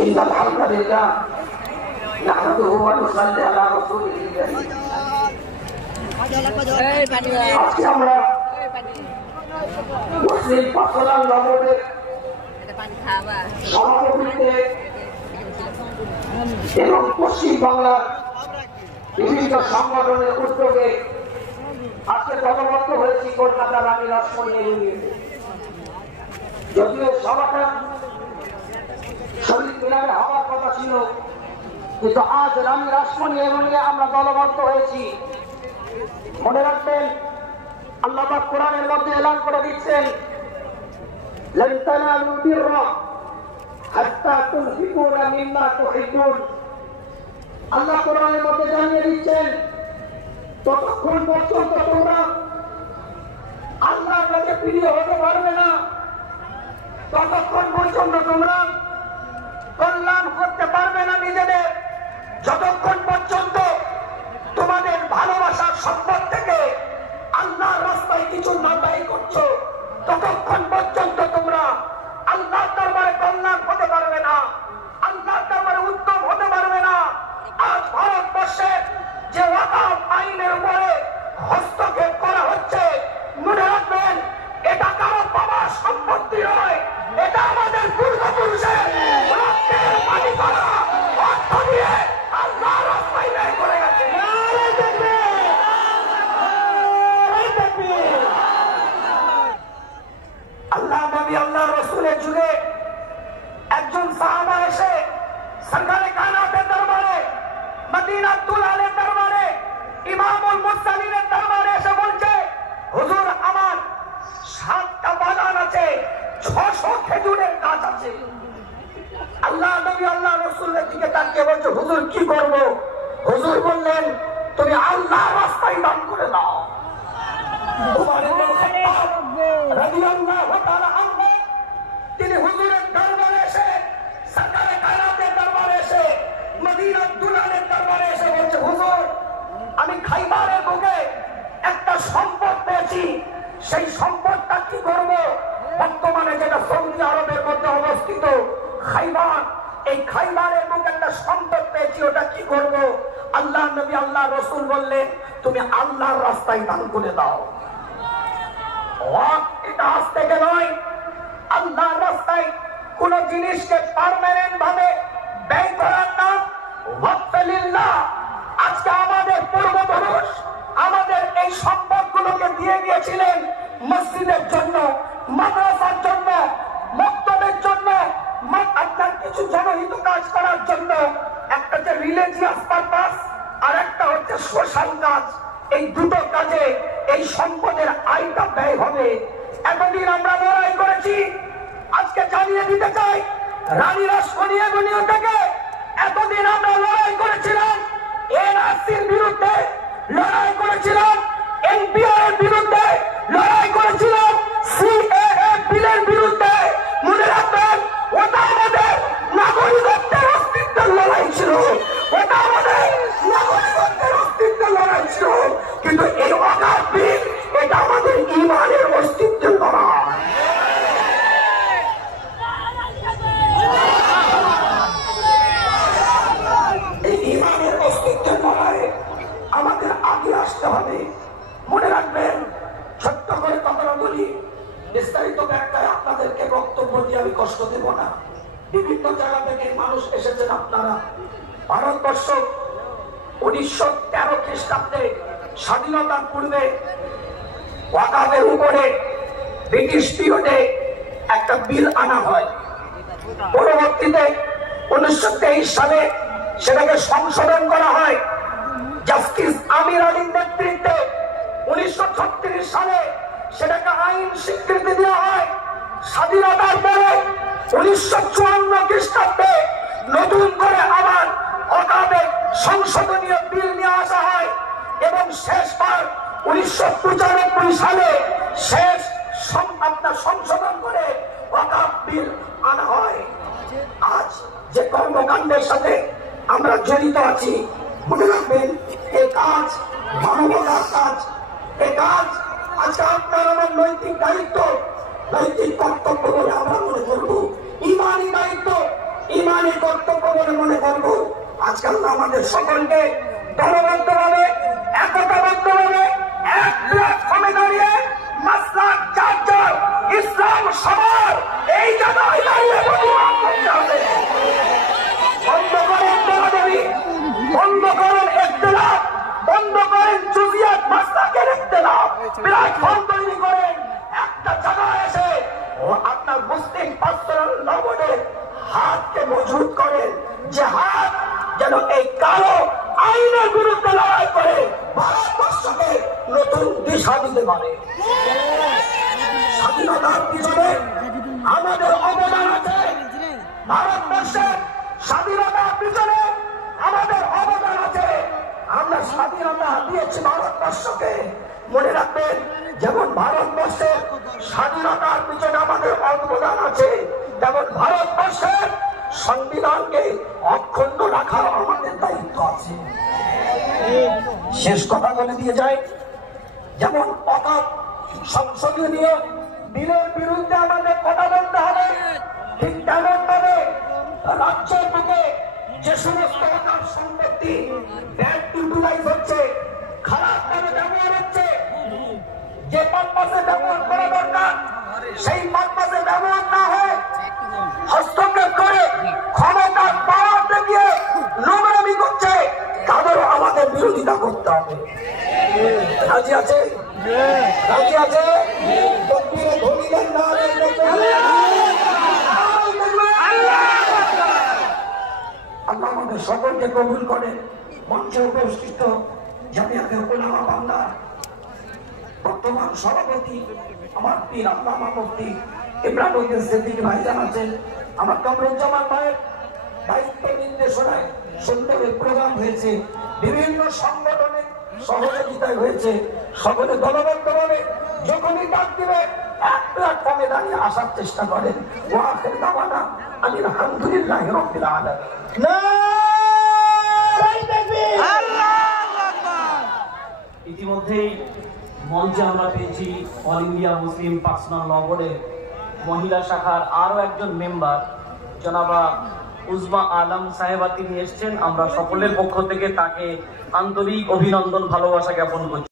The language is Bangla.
إن الحمد لله نحمده ونصلي على رسوله الكريم আজকে আমরা মুসলিম পার্সোনাল নগরের সভাপতিত্বে এবং পশ্চিম বাংলার বিভিন্ন সংগঠনের উদ্যোগে আজকে দলবদ্ধ হয়েছি কলকাতা রানী রাসমণি ইউনিয়নে। যদিও সভাটা শহীদ মিনারে হওয়ার কথা ছিল, কিন্তু আজ রানী রাসমণি ইউনিয়নে আমরা দলবদ্ধ হয়েছি। মনে রাখবেন, আল্লাহ পাক কোরআনের মধ্যে এলান করে দিচ্ছেন, লান তানালুল বিররা হাত্তা তুনফিকুনা মিম্মা তুহিব্বুন। আল্লাহ কোরআনের মধ্যে জানিয়ে দিচ্ছেন, ততক্ষণ পর্যন্ত তোমরা আল্লাহর কাছে প্রিয় হতে পারবে না, ততক্ষণ পর্যন্ত তোমরা কল্যাণ করতে পারবে না নিজেদের, যতক্ষণ পর্যন্ত তোমাদের ভালোবাসার সম্পদ থেকে আল্লাহর রাস্তায় কিছু না ব্যয় করছো, ততক্ষণ পর্যন্ত তোমরা আল্লাহর দরবারে কল্যাণ হতে পারবে না, আল্লাহর দরবারে উত্তম হতে পারবে না। আজ ভারতবর্ষে যে ওয়াকফ আইনের উপরে হস্তক্ষেপ করা হচ্ছে, মনে রাখবেন, এটা কারো বাবার সম্পত্তি নয়, এটা আমাদের পূর্বপুরুষের রক্তের পানি করা অর্থ দিয়ে আল্লাহর রাস্তায় ব্যয় করে গেছে। আল্লাহ নবী আল্লাহ রসুলের যুগে একজন সাহাবা এসে সরকারে কায়নাতের দরবারে, মদিনাতুল আলের দরবারে, ইমামুল মুরসালিনের দরবারে এসে বলছে, হুজুর, আমার 7টা বাগান আছে, 600 খেজুরের গাছ আছে। আল্লাহ নবী আল্লাহ রসুলের দিকে তাকিয়ে বলছে, হুজুর কি করব? হুজুর বললেন, তুমি আল্লাহর রাস্তায় দান করে দাও। তিনি হুজুরের দরবারে এসে, সরকারে কায়নাতের দরবারে এসে, মদিনাতুল আলের দরবারে এসে বলছে, হুজুর, আমি খাইবারের বুকে একটা সম্পদ পেয়েছি, সেই সম্পদটা কি করব? বর্তমানে যেটা সৌদি আরবের মধ্যে অবস্থিত খাইবার, এই খাইবারের বুকে একটা সম্পদ পেয়েছি, ওটা কি করব? আল্লাহ নবী আল্লাহ রসুল বললেন, তুমি আল্লাহর রাস্তায় দান করে দাও। এটা আজ থেকে নয়, আল্লাহর রাস্তায় কোন জিনিসকে পার্মানেন্ট ভাবে ব্যয় করার নাম ওয়াকফ লিল্লাহ। আজকে আমাদের পূর্বপুরুষ আমাদের এই সম্পদগুলোকে দিয়ে গিয়েছিলেন মসজিদের জন্য, মাদ্রাসার জন্য, মক্তবের জন্য, আপনার কিছু জনহিত কাজ করার জন্য। একটা যে রিলিজিয়াস পারপাস আর একটা হচ্ছে সোশ্যাল কাজ, এই দুটো কাজে এই সম্পদের আয়টা ব্যয় হবে। এতদিন আমরা লড়াই করেছি, আজকে জানিয়ে দিতে চাই, রানী রাসমণি ইউনিয়ন থেকে এতদিন আমরা লড়াই করেছিলাম এনআরসির বিরুদ্ধে, লড়াই করেছিলাম এনপিআর এর বিরুদ্ধে, লড়াই করেছিলাম সিএএ বিলের বিরুদ্ধে। মনে রাখবেন, ওটা আমাদের নাগরিকত্বের অস্তিত্বের লড়াই ছিল, ওটা আমাদের নাগরিকত্বের অস্তিত্বের লড়াই ছিল। কিন্তু এই ওয়াকফ বিল, এটা আমাদের ঈমানের অস্তিত্বের লড়াই। এই ঈমানের অস্তিত্বের লড়াই আমাদের আগে আসতে হবে। মনে রাখবেন, ছোট্ট করে কথাটা বলি, বিস্তারিত ব্যাখ্যায় আপনাদেরকে বক্তব্য দিয়ে আমি কষ্ট দেব না। বিভিন্ন জায়গা থেকে মানুষ এসেছেন। আপনারা ভারতবর্ষ 1913 খ্রিস্টাব্দে স্বাধীনতার পূর্বে ওয়াকফের উপরে ব্রিটিশ পিরিয়ডে একটা বিল আনা হয়। পরবর্তীতে 1923 সালে সেটাকে সংশোধন করা হয়। জাস্টিস আমির আলীর নেতৃত্বে 1936 সালে সেটাকে আইন স্বীকৃতি দেওয়া হয়। স্বাধীনতার পরে 1954 খ্রিস্টাব্দে নতুন করে আবার ওয়াকফের সংশোধনীয় বিল নিয়ে আসা হয় এবং শেষবার 1995 সালে শেষ আপনার সংশোধন করে ওয়াকফ বিল আনা হয়। আজ যে কর্মকাণ্ডের সাথে আমরা জড়িত আছি, মনে রাখবেন, এই কাজ মানবতার কাজ। এই কাজ আজকে আপনার আমার নৈতিক দায়িত্ব, নৈতিক কর্তব্য বলে আমরা মনে করবো। ইমানি দায়িত্ব, ইমানি কর্তব্য। করে মনে করবো আজকে আল্লাহ আমাদের সকলকে দলবদ্ধভাবে একতাবদ্ধভাবে এক প্ল্যাটফর্মে দাঁড়িয়ে মাসলাক চার্জার ইসলাম সবার এই জায়গায় দাঁড়িয়ে প্রতিবাদ করতে হবে। বন্ধ করেন দলাদলি, বন্ধ করেন ইখতিলাফ, বন্ধ করেন জুজিয়াত মাসলাকের ইখতিলাফ, প্ল্যাটফর্ম তৈরি করেন একটা জায়গায় এসে ও আপনার মুসলিম পার্সোনাল লবণের হাতকে মজবুত করেন, যে হাত যেন এই কালো আইনের বিরুদ্ধে লড়াই করে ভারতবর্ষকে নতুন দিশা দিতে পারে। স্বাধীনতার পিছনে আমাদের অবদান আছে, ভারতবর্ষের স্বাধীনতার পিছনে আমাদের অবদান আছে। আমরা স্বাধীনতা দিয়েছি ভারতবর্ষকে, মনে রাখবেন যেমন ভারতবর্ষের স্বাধীনতার পিছনে আমাদের অবদান আছে, তেমন ভারতবর্ষের সংবিধানকে অক্ষুণ্ণ রাখার আমাদের দায়িত্ব আছে। শেষ কথা বলে দিয়ে যায়, যেমন অকাপ সংসদীয় বিলের বিরুদ্ধে আমাদের কথা বলতে হবে, ঠিক তেমন ভাবে রাজ্যের বুকে যে সমস্ত অকাপ সম্পত্তি ব্যাড ইউটিলাইজ হচ্ছে, খারাপ ভাবে ব্যবহার হচ্ছে, যে পারপাসে ব্যবহার করা দরকার সেই পারপাসে ব্যবহার না হয় হস্তক্ষেপ করে ক্ষমতার পাওয়ার দেখিয়ে নোংরামি করছে, তাদেরও আমাদের বিরোধিতা করতে হবে। রাজি আছে? রাজি আছে? আল্লাহ আমাদের সকলকে কবুল করে। মঞ্চে উপস্থিত জামিয়াতে উলামা বাংলা বর্তমান সভাপতি আমার পীর আল্লামা মুফতি ইব্রাহিম সিদ্দিক ভাইজান আছেন, আমার কামরুজ্জামান ভাইয়ের দায়িত্ব নির্দেশনায় সুন্দর প্রোগ্রাম হয়েছে, বিভিন্ন সংগঠনে সহযোগিতায় হয়েছে, সকলে দলবদ্ধভাবে যখনই ডাক দিবে এক প্ল্যাটফর্মে দাঁড়িয়ে আসার চেষ্টা করেন। ওয়া আখির দাওয়ানা আলহামদুলিল্লাহি রাব্বিল আলামিন। ইতিমধ্যেই মঞ্চে আমরা পেয়েছি অল ইন্ডিয়া মুসলিম পার্সোনাল ল বোর্ডের মহিলা শাখার আরো একজন মেম্বার জনাবা উজমা আলম সাহেবা, তিনি এসছেন। আমরা সকলের পক্ষ থেকে তাকে আন্তরিক অভিনন্দন ভালোবাসা জ্ঞাপন করছি।